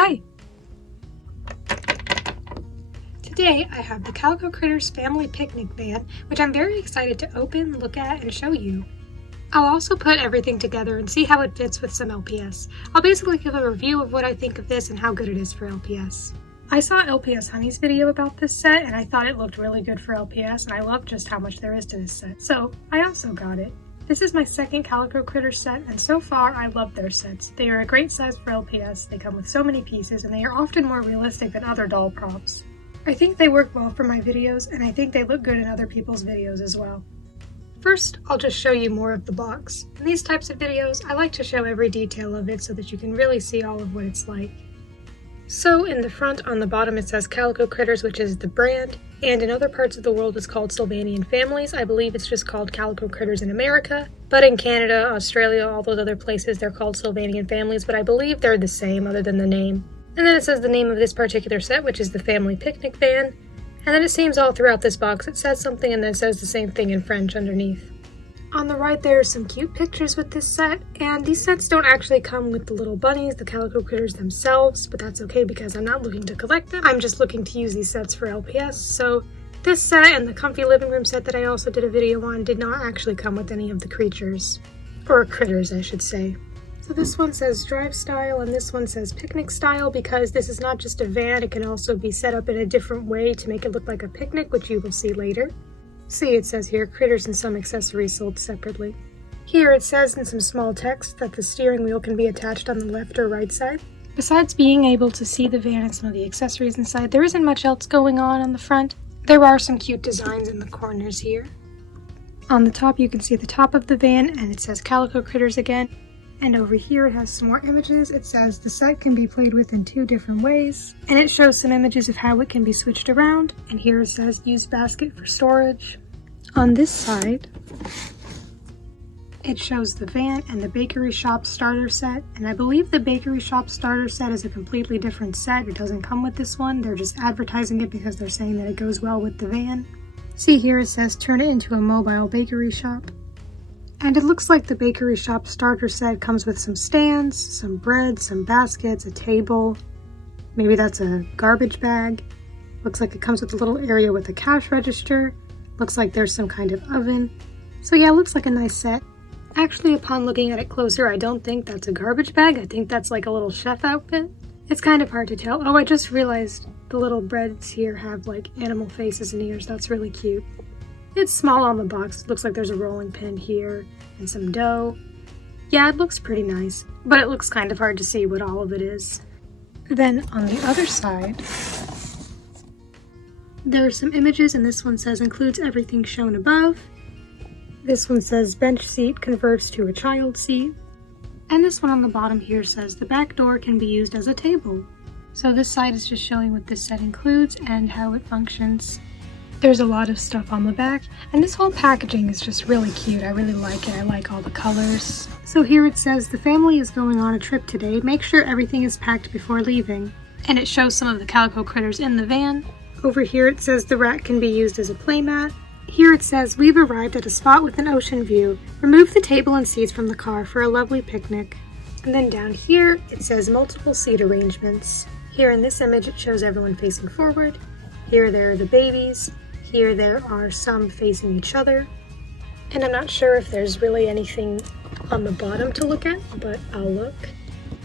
Hi! Today I have the Calico Critters Family Picnic Van, which I'm very excited to open, look at, and show you. I'll also put everything together and see how it fits with some LPS. I'll basically give a review of what I think of this and how good it is for LPS. I saw LPS Honey's video about this set and I thought it looked really good for LPS, and I love just how much there is to this set, so I also got it. This is my second Calico Critters set, and so far I love their sets. They are a great size for LPS, they come with so many pieces, and they are often more realistic than other doll props. I think they work well for my videos, and I think they look good in other people's videos as well. First, I'll just show you more of the box. In these types of videos, I like to show every detail of it so that you can really see all of what it's like. So in the front, on the bottom, it says Calico Critters, which is the brand, and in other parts of the world it's called Sylvanian Families. I believe it's just called Calico Critters in America, but in Canada, Australia, all those other places, they're called Sylvanian Families, but I believe they're the same other than the name. And then it says the name of this particular set, which is the Family Picnic Van, and then it seems all throughout this box it says something and then it says the same thing in French underneath. On the right there are some cute pictures with this set, and these sets don't actually come with the little bunnies, the Calico Critters themselves, but that's okay because I'm not looking to collect them. I'm just looking to use these sets for LPS, so this set and the comfy living room set that I also did a video on did not actually come with any of the creatures. Or critters, I should say. So this one says drive style and this one says picnic style because this is not just a van, it can also be set up in a different way to make it look like a picnic, which you will see later. See, it says here, critters and some accessories sold separately. Here it says in some small text that the steering wheel can be attached on the left or right side. Besides being able to see the van and some of the accessories inside, there isn't much else going on the front. There are some cute designs in the corners here. On the top you can see the top of the van and it says Calico Critters again. And over here it has some more images. It says the set can be played with in 2 different ways. And it shows some images of how it can be switched around. And here it says use basket for storage. On this side, it shows the van and the bakery shop starter set. And I believe the bakery shop starter set is a completely different set. It doesn't come with this one. They're just advertising it because they're saying that it goes well with the van. See here it says turn it into a mobile bakery shop. And it looks like the bakery shop starter set comes with some stands, some bread, some baskets, a table. Maybe that's a garbage bag. Looks like it comes with a little area with a cash register. Looks like there's some kind of oven. So yeah, it looks like a nice set. Actually, upon looking at it closer, I don't think that's a garbage bag. I think that's like a little chef outfit. It's kind of hard to tell. Oh, I just realized the little breads here have like animal faces and ears. That's really cute. It's small on the box. It looks like there's a rolling pin here and some dough. Yeah, it looks pretty nice, but it looks kind of hard to see what all of it is. Then on the other side, there are some images, and this one says includes everything shown above. This one says bench seat converts to a child seat. And this one on the bottom here says the back door can be used as a table. So this side is just showing what this set includes and how it functions. There's a lot of stuff on the back, and this whole packaging is just really cute. I really like it. I like all the colors. So here it says the family is going on a trip today. Make sure everything is packed before leaving. And it shows some of the Calico Critters in the van. Over here it says the rack can be used as a playmat. Here it says we've arrived at a spot with an ocean view. Remove the table and seats from the car for a lovely picnic. And then down here it says multiple seat arrangements. Here in this image it shows everyone facing forward. Here there are the babies. Here there are some facing each other, and I'm not sure if there's really anything on the bottom to look at, but I'll look.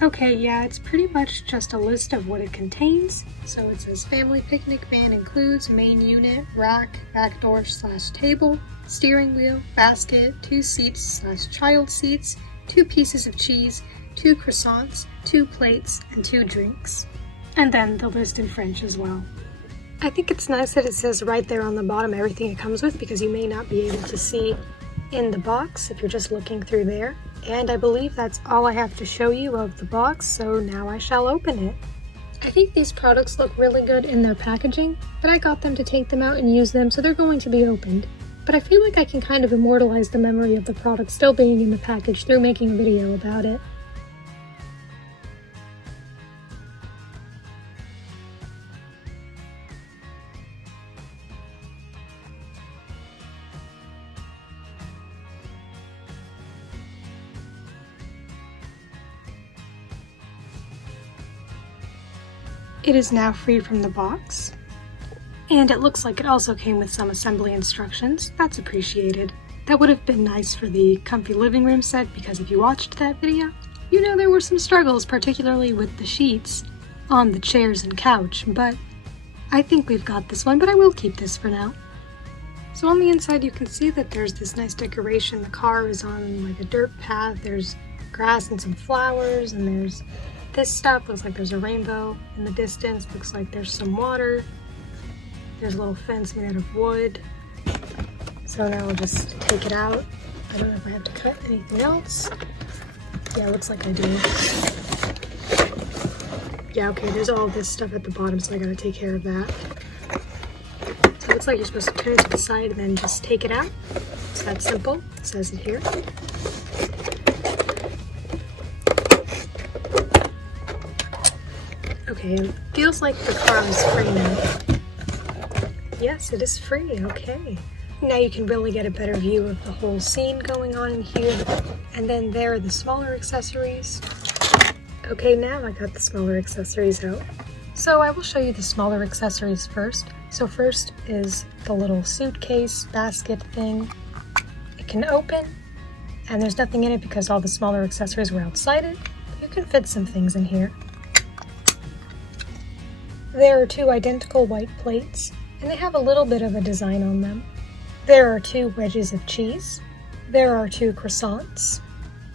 Okay, yeah, it's pretty much just a list of what it contains. So it says family picnic van includes main unit, rack, back door / table, steering wheel, basket, 2 seats / child seats, 2 pieces of cheese, 2 croissants, 2 plates, and 2 drinks. And then the list in French as well. I think it's nice that it says right there on the bottom everything it comes with, because you may not be able to see in the box if you're just looking through there. And I believe that's all I have to show you of the box, so now I shall open it. I think these products look really good in their packaging, but I got them to take them out and use them, so they're going to be opened. But I feel like I can kind of immortalize the memory of the product still being in the package through making a video about it. It is now free from the box. And it looks like it also came with some assembly instructions. That's appreciated. That would have been nice for the comfy living room set, because if you watched that video, you know there were some struggles, particularly with the sheets on the chairs and couch, but I think we've got this one, but I will keep this for now. So on the inside you can see that there's this nice decoration. The car is on like a dirt path, there's grass and some flowers, and there's this stuff. Looks like there's a rainbow in the distance, looks like there's some water. There's a little fence made out of wood. So now I'll just take it out. I don't know if I have to cut anything else. Yeah, it looks like I do. Yeah, okay, there's all this stuff at the bottom, so I gotta take care of that. So it looks like you're supposed to turn it to the side and then just take it out. It's that simple, it says it here. Okay, it feels like the car is free now. Yes, it is free, okay. Now you can really get a better view of the whole scene going on in here. And then there are the smaller accessories. Okay, now I got the smaller accessories out. So I will show you the smaller accessories first. So first is the little suitcase basket thing. It can open, and there's nothing in it because all the smaller accessories were outside it. You can fit some things in here. There are two identical white plates, and they have a little bit of a design on them. There are 2 wedges of cheese. There are 2 croissants.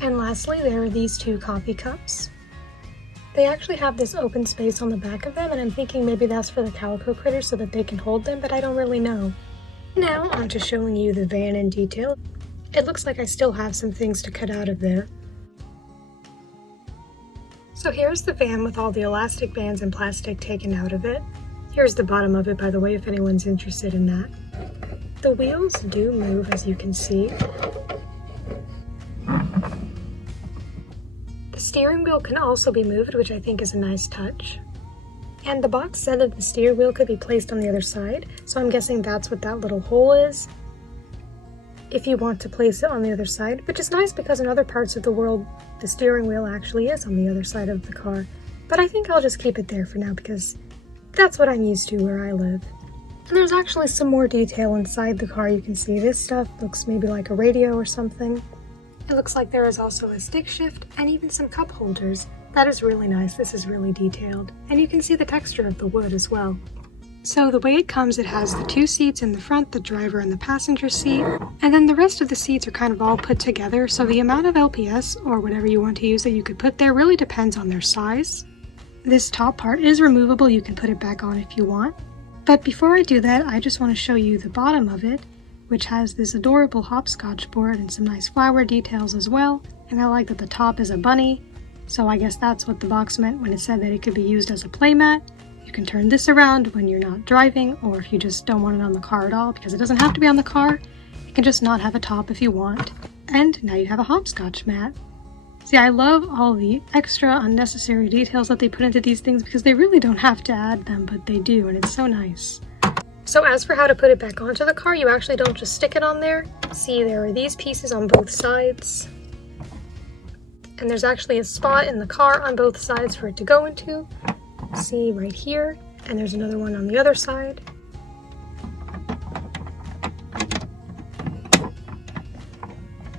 And lastly, there are these 2 coffee cups. They actually have this open space on the back of them, and I'm thinking maybe that's for the Calico Critters so that they can hold them, but I don't really know. Now on to showing you the van in detail. It looks like I still have some things to cut out of there. So here's the van with all the elastic bands and plastic taken out of it. Here's the bottom of it, by the way, if anyone's interested in that. The wheels do move, as you can see. The steering wheel can also be moved, which I think is a nice touch. And the box said that the steering wheel could be placed on the other side, so I'm guessing that's what that little hole is, if you want to place it on the other side, which is nice because in other parts of the world, the steering wheel actually is on the other side of the car. But I think I'll just keep it there for now because that's what I'm used to where I live. And there's actually some more detail inside the car. You can see this stuff looks maybe like a radio or something. It looks like there is also a stick shift and even some cup holders. That is really nice. This is really detailed. And you can see the texture of the wood as well. So the way it comes, it has the 2 seats in the front, the driver and the passenger seat, and then the rest of the seats are kind of all put together, so the amount of LPS, or whatever you want to use that you could put there, really depends on their size. This top part is removable, you can put it back on if you want. But before I do that, I just want to show you the bottom of it, which has this adorable hopscotch board and some nice flower details as well, and I like that the top is a bunny, so I guess that's what the box meant when it said that it could be used as a playmat. You can turn this around when you're not driving, or if you just don't want it on the car at all, because it doesn't have to be on the car. You can just not have a top if you want. And now you have a hopscotch mat. See, I love all the extra unnecessary details that they put into these things because they really don't have to add them, but they do, and it's so nice. So as for how to put it back onto the car, you actually don't just stick it on there. See, there are these pieces on both sides. And there's actually a spot in the car on both sides for it to go into. See right here, and there's another one on the other side.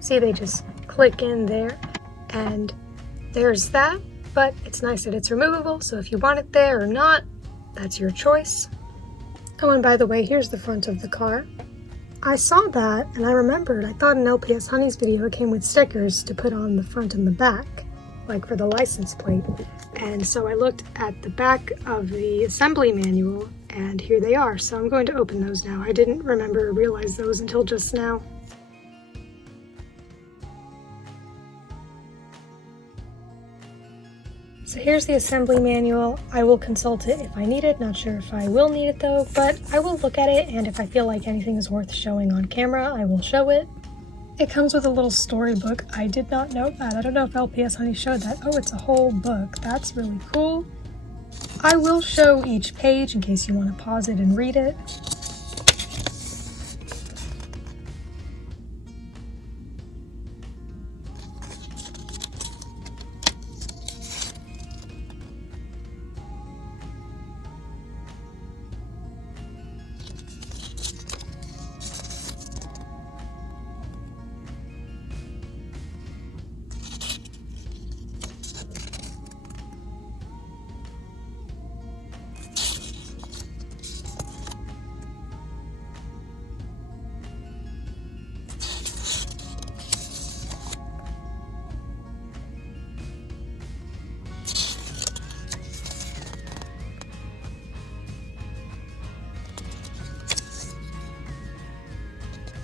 See, they just click in there, and there's that, but it's nice that it's removable, so if you want it there or not, that's your choice. Oh, and by the way, here's the front of the car. I saw that, and I remembered, I thought in LPS Honey's video it came with stickers to put on the front and the back, like for the license plate. And so I looked at the back of the assembly manual, and here they are. So I'm going to open those now. I didn't remember or realize those until just now. So here's the assembly manual. I will consult it if I need it. Not sure if I will need it though, but I will look at it, and if I feel like anything is worth showing on camera, I will show it. It comes with a little storybook. I did not know that. I don't know if LPS Honey showed that. Oh, it's a whole book. That's really cool. I will show each page in case you want to pause it and read it.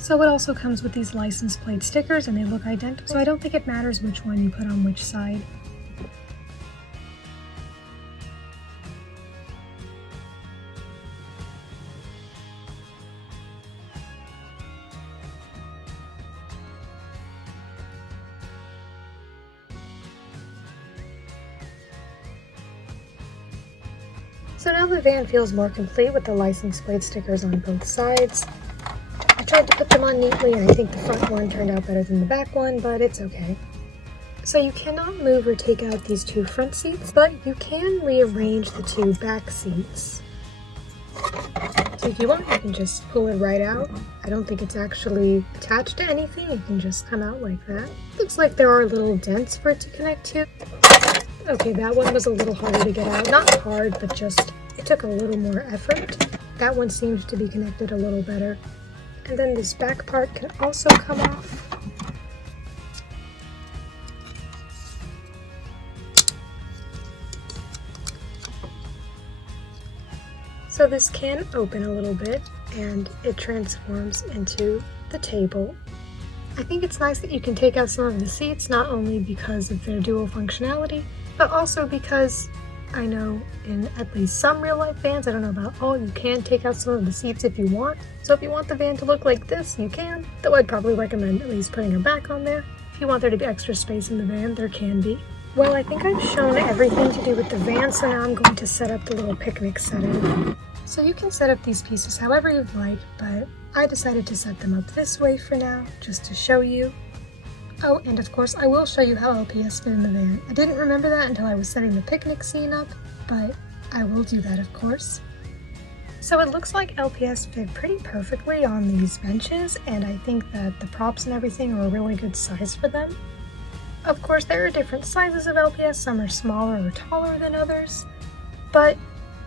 So it also comes with these license plate stickers and they look identical, so I don't think it matters which one you put on which side. So now the van feels more complete with the license plate stickers on both sides. I tried to put them on neatly and I think the front one turned out better than the back one, but it's okay. So you cannot move or take out these two front seats, but you can rearrange the two back seats. So if you want, you can just pull it right out. I don't think it's actually attached to anything, it can just come out like that. Looks like there are little dents for it to connect to. Okay, that one was a little harder to get out. Not hard, but just, it took a little more effort. That one seems to be connected a little better. And then this back part can also come off. So this can open a little bit and it transforms into the table. I think it's nice that you can take out some of the seats, not only because of their dual functionality, but also because I know in at least some real life vans, I don't know about all, you can take out some of the seats if you want. So if you want the van to look like this, you can. Though I'd probably recommend at least putting a back on there. If you want there to be extra space in the van, there can be. Well, I think I've shown everything to do with the van, so now I'm going to set up the little picnic setting. So you can set up these pieces however you'd like, but I decided to set them up this way for now, just to show you. Oh, and of course, I will show you how LPS fit in the van. I didn't remember that until I was setting the picnic scene up, but I will do that, of course. So it looks like LPS fit pretty perfectly on these benches, and I think that the props and everything are a really good size for them. Of course, there are different sizes of LPS, some are smaller or taller than others, but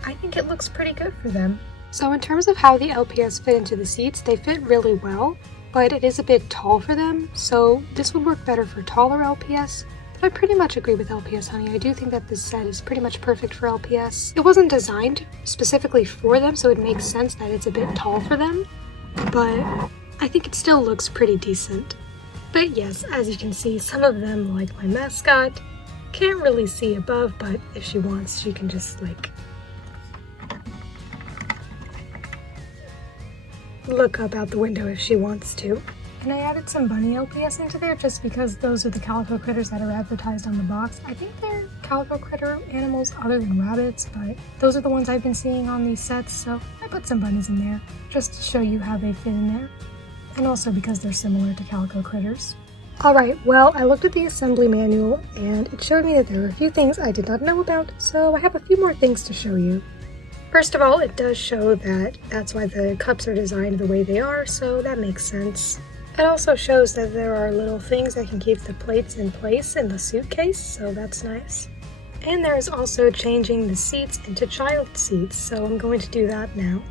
I think it looks pretty good for them. So in terms of how the LPS fit into the seats, they fit really well. But it is a bit tall for them, so this would work better for taller LPS. But I pretty much agree with LPS, honey. I do think that this set is pretty much perfect for LPS. It wasn't designed specifically for them, so it makes sense that it's a bit tall for them, but I think it still looks pretty decent. But yes, as you can see, some of them, like my mascot, can't really see above, but if she wants, she can just like look up out the window if she wants to. And I added some bunny LPS into there just because those are the Calico Critters that are advertised on the box. I think they're Calico Critter animals other than rabbits, but those are the ones I've been seeing on these sets, so I put some bunnies in there just to show you how they fit in there. And also because they're similar to Calico Critters. Alright, well, I looked at the assembly manual and it showed me that there were a few things I did not know about, so I have a few more things to show you. First of all, it does show that that's why the cups are designed the way they are, so that makes sense. It also shows that there are little things that can keep the plates in place in the suitcase, so that's nice. And there is also changing the seats into child seats, so I'm going to do that now.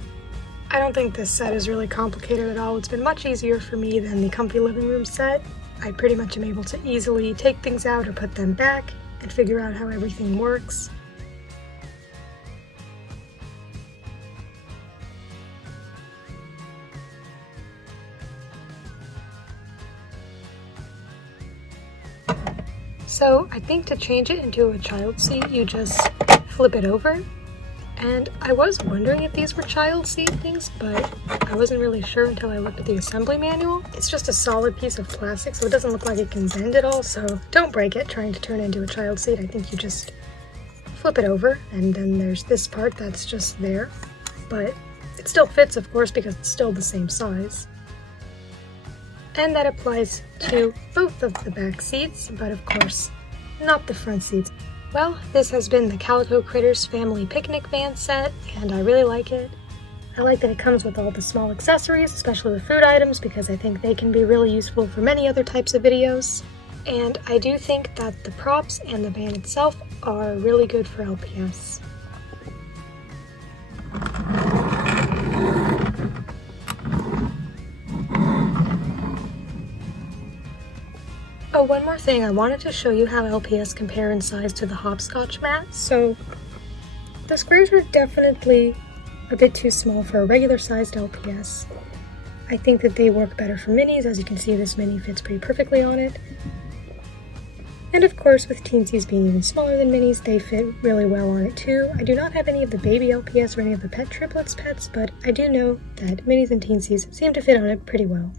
I don't think this set is really complicated at all. It's been much easier for me than the comfy living room set. I pretty much am able to easily take things out or put them back and figure out how everything works. So I think to change it into a child seat, you just flip it over. And I was wondering if these were child seat things, but I wasn't really sure until I looked at the assembly manual. It's just a solid piece of plastic, so it doesn't look like it can bend at all, so don't break it trying to turn it into a child seat. I think you just flip it over, and then there's this part that's just there. But it still fits, of course, because it's still the same size. And that applies to both of the back seats, but of course, not the front seats. Well, this has been the Calico Critters family picnic van set, and I really like it. I like that it comes with all the small accessories, especially the food items, because I think they can be really useful for many other types of videos. And I do think that the props and the van itself are really good for LPS. Oh, one more thing, I wanted to show you how LPS compare in size to the Hopscotch mat. So, the squares are definitely a bit too small for a regular sized LPS. I think that they work better for minis. As you can see, this mini fits pretty perfectly on it. And of course, with teensies being even smaller than minis, they fit really well on it too. I do not have any of the baby LPS or any of the pet triplets pets, but I do know that minis and teensies seem to fit on it pretty well.